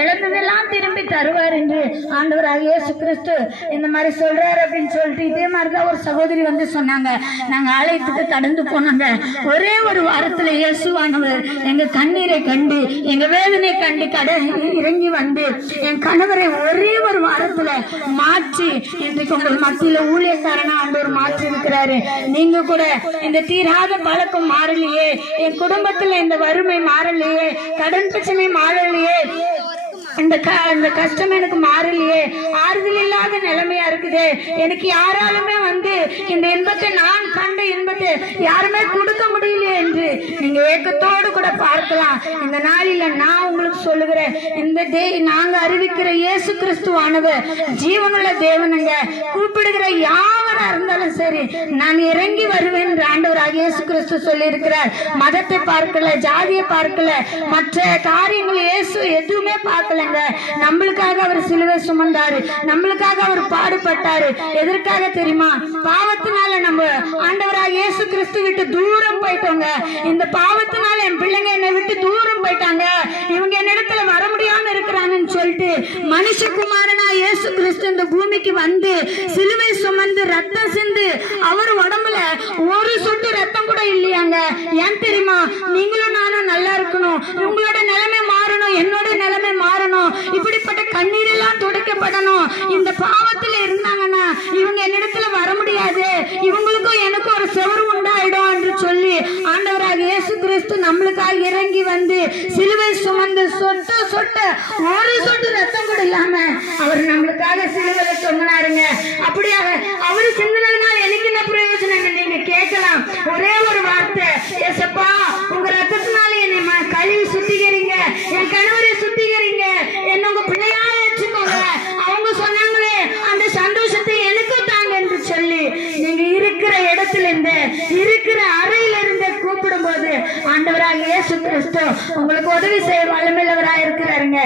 இழந்ததெல்லாம் திரும்பி தருவார் என்று ஆண்டவராக இயேசு கிறிஸ்து இந்த மாதிரி சொல்றாரு அப்படின்னு சொல்லிட்டு இதே மாதிரி தான் ஒரு சகோதரி வந்து சொன்னாங்க. நாங்க ஆலயத்துக்கு கடந்து போனாங்க. ஒரே ஒரு வாரத்துல இயேசுவானவர் எங்க கண்ணீரை கண்டு எங்க வேதனை கண்டு கட இறங்கி வந்து என் கணவரை ஒரே ஒரு வாரத்துல மாற்றி இன்றைக்கு உங்கள் மத்தியில ஊழியக்காரனா ஆண்டவர் மாற்றி இருக்கிறாரு. நீங்க கூட இந்த தீராத பழக்கம் மாறலையே. என் குடும்பத்துல இந்த வறுமை மாறலையே. கடன் பிரச்சனை மாறலையே. இந்த க இந்த கஷ்டம் எனக்கு மாறலையே. ஆறுதல் இல்லாத நிலைமையா இருக்குது. எனக்கு யாராலுமே வந்து இந்த இன்பத்தை நான் கண்ட இன்பத்தை யாருமே கொடுக்க முடியலையே என்று நீங்க ஏக்கத்தோடு கூட பார்க்கலாம். இந்த நாளில நான் உங்களுக்கு சொல்லுகிறேன். இந்த தே நாங்க அறிவிக்கிற இயேசு கிறிஸ்துவானவர் ஜீவனுள்ள தேவனுங்க கூப்பிடுகிற யார் யாவரா இருந்தாலும் சரி நான் இறங்கி வருவேன் என்று ஆண்டவராக இயேசு கிறிஸ்து சொல்லி இருக்கிறார் மதத்தை பார்க்கல ஜாதியை பார்க்கல மற்ற காரியங்கள் இயேசு எதுவுமே பார்க்கலங்க. நம்மளுக்காக அவர் சிலுவை சுமந்தாரு. நம்மளுக்காக அவர் பாடுபட்டாரு. எதற்காக தெரியுமா? பாவத்தினால நம்ம ஆண்டவராக இயேசு கிறிஸ்து விட்டு தூரம் போயிட்டோங்க. இந்த பாவத்தினால என் பிள்ளைங்க என்னை விட்டு தூரம் போயிட்டாங்க. இவங்க என்னிடத்துல வர முடியாம இருக்கிறாங்கன்னு சொல்லிட்டு மனுஷகுமாரனா இயேசு கிறிஸ்து இந்த பூமிக்கு வந்து சிலுவை சிந்து ரத்தம் சிந்து. அவர் உடம்புல ஒரு சொட்டு ரத்தம் கூட இல்லையாங்க. ஏன் தெரியுமா? நீங்களும் நானும் நல்லா இருக்கணும். உங்களோட நிலைமை மாறணும். என்னோட நிலைமை மாறணும். இப்படிப்பட்ட கண்ணீர் எல்லாம் துடைக்கப்படணும். இந்த பாவத்துல இருந்தாங்கன்னா இவங்க என்னிடத்துல வர முடியாது. இவங்களுக்கும் எனக்கும் ஒரு செவரு உண்டாயிடும் என்று சொல்லி ஆண்டவராக இயேசு கிறிஸ்து நம்மளுக்காக இறங்கி வந்து சிலுவை சுமந்து சொட்டு சொட்டு ஒரு சொட்டு ரத்தம் கூட இல்லாம அவர் நம்மளுக்காக சிலுவையில சொன்னாருங்க அப்படியாக கூப்பிடும் போது ஆண்டவராக இயேசு கிறிஸ்து உங்களுக்கு உதவி செய்ய வல்லமில்லவராக இருக்கிறாருங்க